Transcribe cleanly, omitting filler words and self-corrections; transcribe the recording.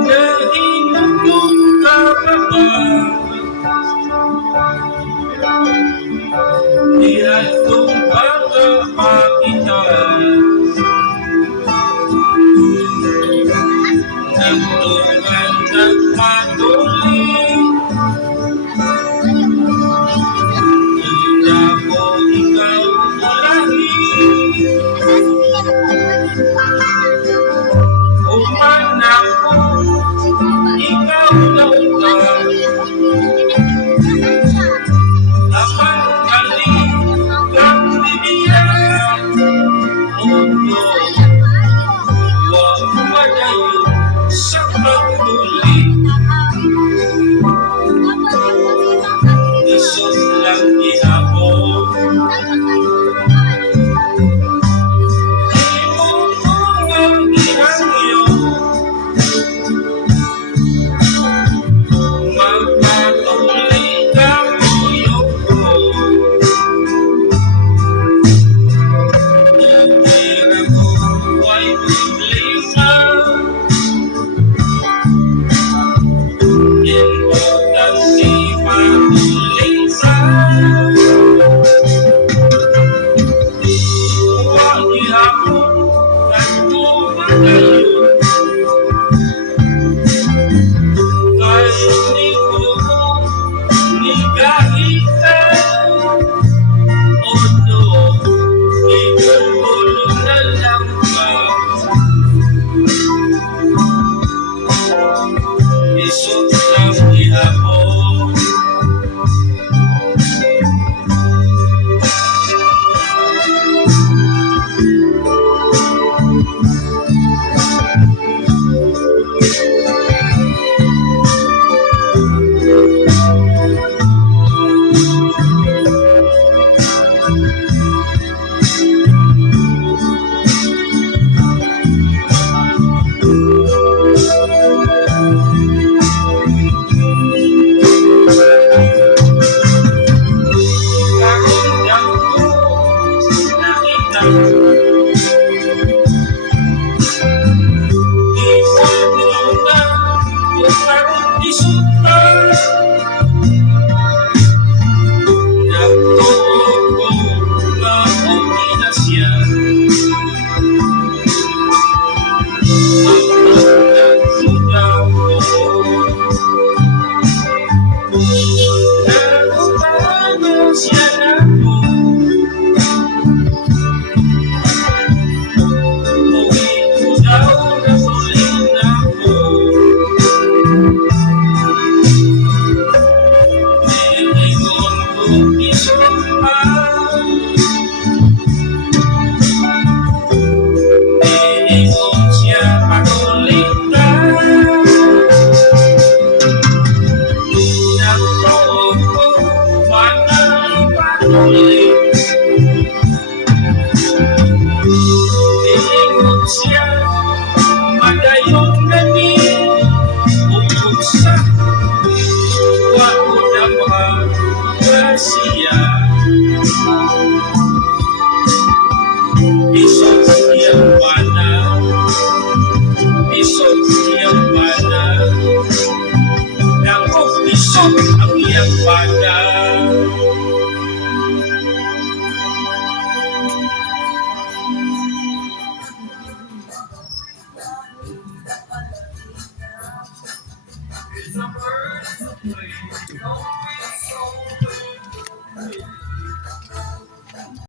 Nahihulog ka pa ba? Di atong baka makita. Nagtungan nagpatuloy. Hindi ko ikaw mulahi. Uman ako, ikaw daw ka. Apan galing kang bibigyan. Mundo, huwag madayo sa pagtuli. Isot lang ihapon. Di mo kung ginangyo. Magpatuloy ka tuyok ko. Tira ko ay problema. Importante patuloy sa. Huwag ihapon at kumagayon. Kahit di ko nigahitan. O no, ikululo na lang ba? Isot lang ihapon. Karamdam ko nakita. Di ko na kung parang isot pa. Nagtuon ko na okay na siya. Ang nagsugaw ko. Nagtama siya na ko. Uwi ko daw na sulit ako. Nilingon ko isot pa. Nilingon siya pagulitan. Nagtuon ko manay patuloy. Nilingon siya madayong gani. Bukod sa wako na magkasiya. Isot siyang bana. Isot siyang bana. Naku, isot ang iyang bana. It's a bird to play.